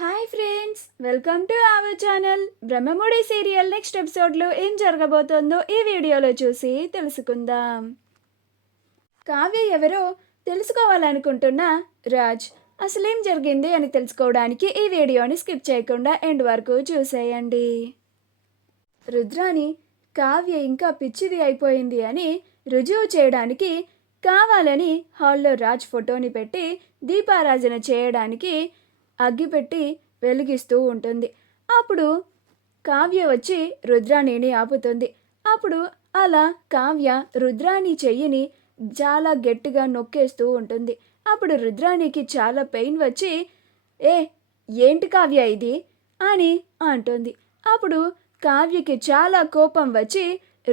Hi friends, welcome to our channel. Brahmamudi serial next ఎపిసోడ్లో ఏం జరగబోతోందో ఈ వీడియోలో చూసి తెలుసుకుందాం. కావ్య ఎవరో తెలుసుకోవాలనుకుంటున్న రాజ్ అసలేం జరిగింది అని తెలుసుకోవడానికి ఈ వీడియోని స్కిప్ చేయకుండా ఎండ్ వరకు చూసేయండి. రుద్రాని కావ్య ఇంకా పిచ్చిది అయిపోయింది అని రుజువు చేయడానికి కావాలని హాల్లో రాజ్ ఫోటోని పెట్టి దీపారాజన చేయడానికి అగ్గిపెట్టి వెలిగిస్తూ ఉంటుంది. అప్పుడు కావ్య వచ్చి రుద్రాణిని ఆపుతుంది. అప్పుడు అలా కావ్య రుద్రాణి చెయ్యిని చాలా గట్టిగా నొక్కేస్తూ ఉంటుంది. అప్పుడు రుద్రాణికి చాలా పెయిన్ వచ్చి ఏ ఏంటి కావ్య ఇది అని అంటుంది. అప్పుడు కావ్యకి చాలా కోపం వచ్చి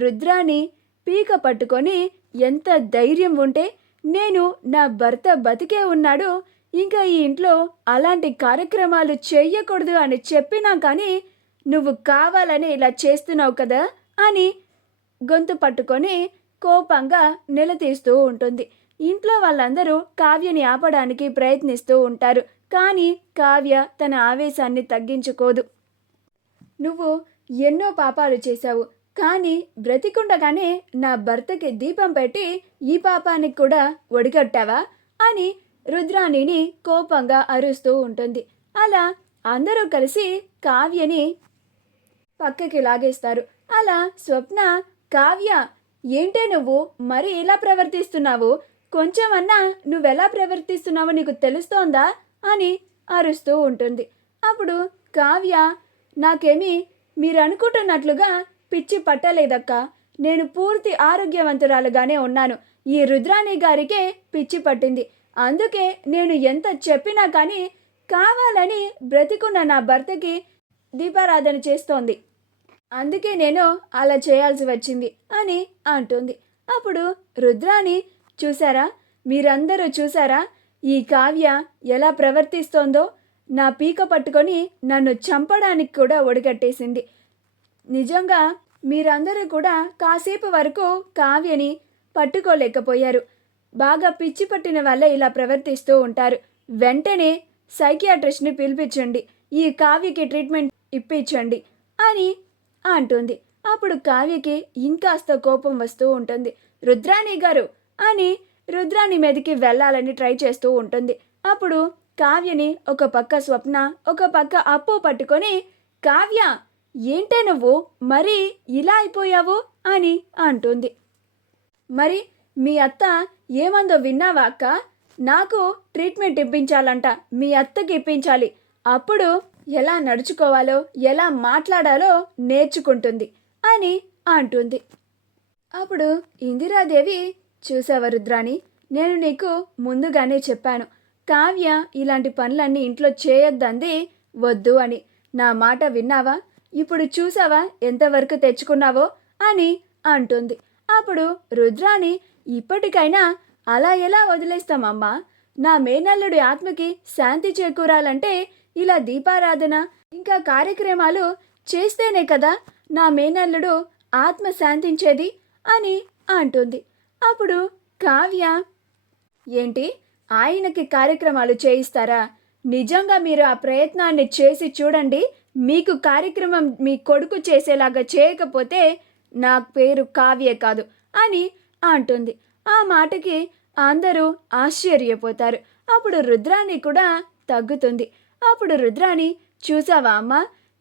రుద్రాణి పీక పట్టుకొని ఎంత ధైర్యం ఉంటే నేను నా భర్త బతికే ఉన్నాడు, ఇంకా ఈ ఇంట్లో అలాంటి కార్యక్రమాలు చెయ్యకూడదు అని చెప్పినా కానీ నువ్వు కావాలని ఇలా చేస్తున్నావు కదా అని గొంతు పట్టుకొని కోపంగా నిలదీస్తూ ఉంటుంది. ఇంట్లో వాళ్ళందరూ కావ్యని ఆపడానికి ప్రయత్నిస్తూ ఉంటారు. కానీ కావ్య తన ఆవేశాన్ని తగ్గించుకోదు. నువ్వు ఎన్నో పాపాలు చేశావు, కానీ బ్రతికుండగానే నా భర్తకి దీపం పెట్టి ఈ పాపానికి కూడా ఒడిగట్టావా అని రుద్రాణిని కోపంగా అరుస్తూ ఉంటుంది. అలా అందరూ కలిసి కావ్యని పక్కకి లాగేస్తారు. అలా స్వప్న, కావ్య ఏంటే నువ్వు మరి ఇలా ప్రవర్తిస్తున్నావు, కొంచెమన్నా నువ్వెలా ప్రవర్తిస్తున్నావో నీకు తెలుస్తోందా అని అరుస్తూ ఉంటుంది. అప్పుడు కావ్య, నాకేమీ మీరు అనుకుంటున్నట్లుగా పిచ్చి పట్టలేదక్క, నేను పూర్తి ఆరోగ్యవంతురాలుగానే ఉన్నాను. ఈ రుద్రాణి గారికే పిచ్చి పట్టింది, అందుకే నేను ఎంత చెప్పినా కానీ కావాలని బ్రతికున్న నా భర్తకి దీపారాధన చేస్తోంది, అందుకే నేను అలా చేయాల్సి వచ్చింది అని అంటుంది. అప్పుడు రుద్రాణి, చూసారా, మీరందరూ చూసారా ఈ కావ్య ఎలా ప్రవర్తిస్తోందో, నా పీక పట్టుకొని నన్ను చంపడానికి కూడా ఒడిగట్టేసింది. నిజంగా మీరందరూ కూడా కాసేపు వరకు కావ్యని పట్టుకోలేకపోయారు. బాగా పిచ్చి పట్టిన వాళ్ళే ఇలా ప్రవర్తిస్తూ ఉంటారు. వెంటనే సైకియాట్రిస్ట్ని పిలిపించండి, ఈ కావ్యకి ట్రీట్మెంట్ ఇప్పించండి అని అంటుంది. అప్పుడు కావ్యకి ఇంకాస్త కోపం వస్తూ ఉంటుంది. రుద్రాణి గారు అని రుద్రాణి మీదకి వెళ్ళాలని ట్రై చేస్తూ ఉంటుంది. అప్పుడు కావ్యని ఒక పక్క స్వప్న, ఒక పక్క అప్పు పట్టుకొని, కావ్య ఏంటే నువ్వు మరి ఇలా అయిపోయావు అని అంటుంది. మరి మీ అత్త ఏమందో విన్నావా అక్క, నాకు ట్రీట్మెంట్ ఇప్పించాలంట, మీ అత్తకి ఇప్పించాలి, అప్పుడు ఎలా నడుచుకోవాలో ఎలా మాట్లాడాలో నేర్చుకుంటుంది అని అంటుంది. అప్పుడు ఇందిరాదేవి, చూసావా రుద్రాణి, నేను నీకు ముందుగానే చెప్పాను, కావ్య ఇలాంటి పనులన్నీ ఇంట్లో చేయొద్దంది వద్దు అని, నా మాట విన్నావా, ఇప్పుడు చూసావా ఎంతవరకు తెచ్చుకున్నావో అని అంటుంది. అప్పుడు రుద్రాణి, ఇప్పటికైనా అలా ఎలా వదిలేస్తామమ్మా, నా మేనల్లుడి ఆత్మకి శాంతి చేకూరాలంటే ఇలా దీపారాధన ఇంకా కార్యక్రమాలు చేస్తేనే కదా నా మేనల్లుడు ఆత్మ శాంతించేది అని అంటుంది. అప్పుడు కావ్య, ఏంటి ఆయనకి కార్యక్రమాలు చేయిస్తారా, నిజంగా మీరు ఆ ప్రయత్నాన్ని చేసి చూడండి, మీకు కార్యక్రమం మీ కొడుకు చేసేలాగా చేయకపోతే నా పేరు కావ్య కాదు అని అంటుంది. ఆ మాటకి అందరూ ఆశ్చర్యపోతారు. అప్పుడు రుద్రాణి కూడా తగ్గుతుంది. అప్పుడు రుద్రాణి, చూసావా అమ్మ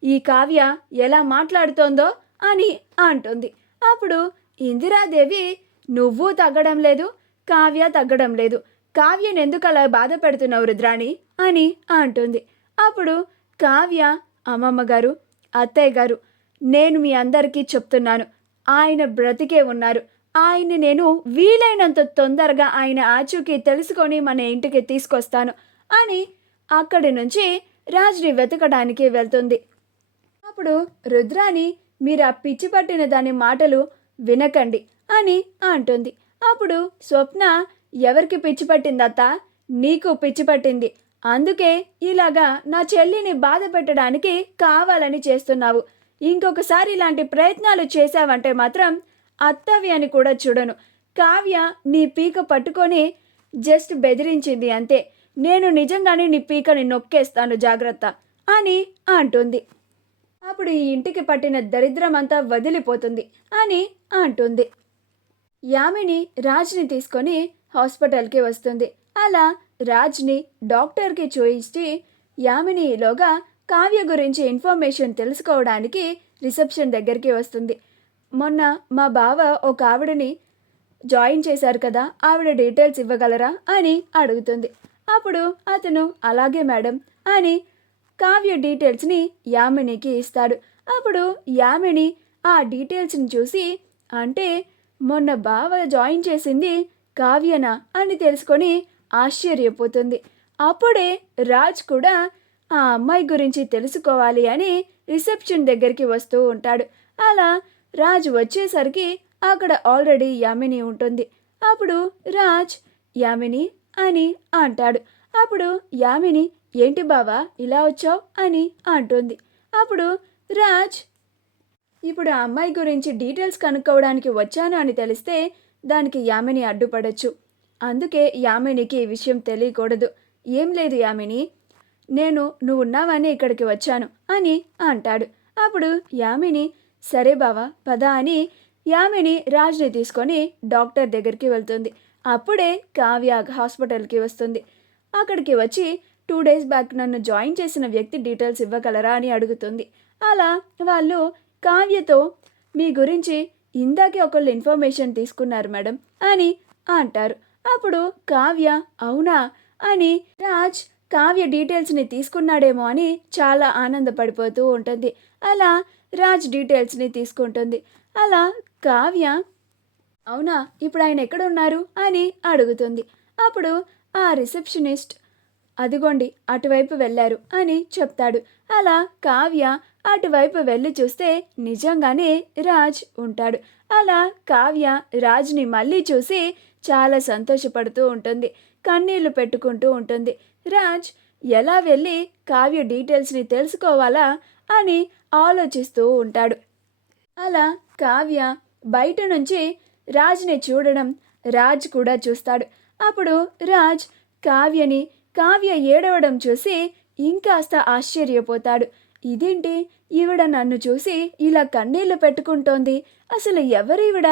ఈ కావ్య ఎలా మాట్లాడుతోందో అని అంటుంది. అప్పుడు ఇందిరాదేవి, నువ్వు తగ్గడం లేదు, కావ్య తగ్గడం లేదు, కావ్యను ఎందుకు అలా బాధ పెడుతున్నావు రుద్రాణి అని అంటుంది. అప్పుడు కావ్య, అమ్మమ్మ గారు, అత్తయ్య గారు, నేను మీ అందరికీ చెప్తున్నాను, ఆయన బ్రతికే ఉన్నారు, ఆయన్ని నేను వీలైనంత తొందరగా ఆయన ఆచూకీ తెలుసుకొని మన ఇంటికి తీసుకొస్తాను అని అక్కడి నుంచి రాజ్ని వెతకడానికి వెళ్తుంది. అప్పుడు రుద్రాణి, మీరు ఆ పిచ్చి పట్టిన దాని మాటలు వినకండి అని అంటుంది. అప్పుడు స్వప్న, ఎవరికి పిచ్చి పట్టిందత్త, నీకు పిచ్చి పట్టింది, అందుకే ఇలాగా నా చెల్లిని బాధ పెట్టడానికి కావాలని చేస్తున్నావు, ఇంకొకసారి ఇలాంటి ప్రయత్నాలు చేశావంటే మాత్రం అత్తవి అని కూడా చూడను. కావ్య నీ పీక పట్టుకొని జస్ట్ బెదిరించింది అంతే, నేను నిజంగానే నీ పీకని నొక్కేస్తాను, జాగ్రత్త అని అంటుంది. అప్పుడు ఈ ఇంటికి పట్టిన దరిద్రం అంతా వదిలిపోతుంది అని అంటుంది. యామిని రాజ్ని తీసుకొని హాస్పిటల్కి వస్తుంది. అలా రాజ్ని డాక్టర్కి చూయించి యామిని ఈలోగా కావ్య గురించి ఇన్ఫర్మేషన్ తెలుసుకోవడానికి రిసెప్షన్ దగ్గరికి వస్తుంది. మొన్న మా బావ ఒక ఆవిడని జాయిన్ చేశారు కదా, ఆవిడ డీటెయిల్స్ ఇవ్వగలరా అని అడుగుతుంది. అప్పుడు అతను అలాగే మేడం అని కావ్య డీటెయిల్స్ని యామినికి ఇస్తాడు. అప్పుడు యామిని ఆ డీటెయిల్స్ని చూసి, అంటే మొన్న బావ జాయిన్ చేసింది కావ్యనా అని తెలుసుకొని ఆశ్చర్యపోతుంది. అప్పుడే రాజ్ కూడా ఆ అమ్మాయి గురించి తెలుసుకోవాలి అని రిసెప్షన్ దగ్గరికి వస్తూ ఉంటాడు. అలా రాజ్ వచ్చేసరికి అక్కడ ఆల్రెడీ యామిని ఉంటుంది. అప్పుడు రాజ్ యామిని అని అంటాడు. అప్పుడు యామిని ఏంటి బావా ఇలా వచ్చావు అని అంటుంది. అప్పుడు రాజ్ ఇప్పుడు ఆ అమ్మాయి గురించి డీటెయిల్స్ కనుక్కోవడానికి వచ్చాను అని తెలిస్తే దానికి యామిని అడ్డుపడచ్చు. అందుకే యామినికి ఈ విషయం తెలియకూడదు. ఏం లేదు యామిని, నువ్వు ఉన్నావని ఇక్కడికి వచ్చాను అని అంటాడు. అప్పుడు యామిని సరే బావా పద అని యామిని రాజ్ని తీసుకొని డాక్టర్ దగ్గరికి వెళ్తుంది. అప్పుడే కావ్య హాస్పిటల్కి వస్తుంది. అక్కడికి వచ్చి 2 days బ్యాక్ నన్ను జాయిన్ చేసిన వ్యక్తి డీటెయిల్స్ ఇవ్వగలరా అని అడుగుతుంది. అలా వాళ్ళు కావ్యతో మీ గురించి ఇందాకే ఒకళ్ళు ఇన్ఫర్మేషన్ తీసుకున్నారు మేడం అని అంటారు. అప్పుడు కావ్య అవునా అని రాజ్ కావ్య డీటెయిల్స్ని తీసుకున్నాడేమో అని చాలా ఆనందపడిపోతూ ఉంటుంది. అలా రాజ్ డీటెయిల్స్ని తీసుకుంటుంది. అలా కావ్య అవునా ఇప్పుడు ఆయన ఎక్కడ ఉన్నారు అని అడుగుతుంది. అప్పుడు ఆ రిసెప్షనిస్ట్ అదిగోండి అటువైపు వెళ్ళారు అని చెప్తాడు. అలా కావ్య అటువైపు వెళ్ళి చూస్తే నిజంగానే రాజ్ ఉంటాడు. అలా కావ్య రాజ్ని మళ్ళీ చూసి చాలా సంతోషపడుతూ ఉంటుంది, కన్నీళ్లు పెట్టుకుంటూ ఉంటుంది. రాజ్ ఎలా వెళ్ళి కావ్య డీటెయిల్స్ని తెలుసుకోవాలా అని ఆలోచిస్తూ ఉంటాడు. అలా కావ్య బయట నుంచి రాజ్ని చూడడం రాజ్ కూడా చూస్తాడు. అప్పుడు రాజ్ కావ్య ఏడవడం చూసి ఇంకాస్త ఆశ్చర్యపోతాడు. ఇదేంటి ఈవిడ నన్ను చూసి ఇలా కన్నీళ్లు పెట్టుకుంటోంది, అసలు ఎవరీవిడ,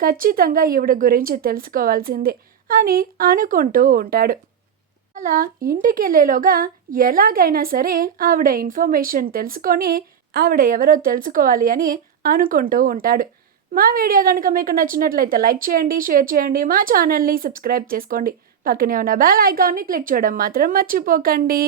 ఖచ్చితంగా ఈవిడ గురించి తెలుసుకోవాల్సిందే అని అనుకుంటూ ఉంటాడు. అలా ఇంటికి వెళ్ళేలోగా ఎలాగైనా సరే ఆవిడ ఇన్ఫర్మేషన్ తెలుసుకొని ఆవిడ ఎవరో తెలుసుకోవాలి అని అనుకుంటూ ఉంటాడు. మా వీడియో కనుక మీకు నచ్చినట్లయితే లైక్ చేయండి, షేర్ చేయండి, మా ఛానల్ని సబ్స్క్రైబ్ చేసుకోండి. పక్కనే ఉన్న బెల్ ఐకాన్ని క్లిక్ చేయడం మాత్రం మర్చిపోకండి.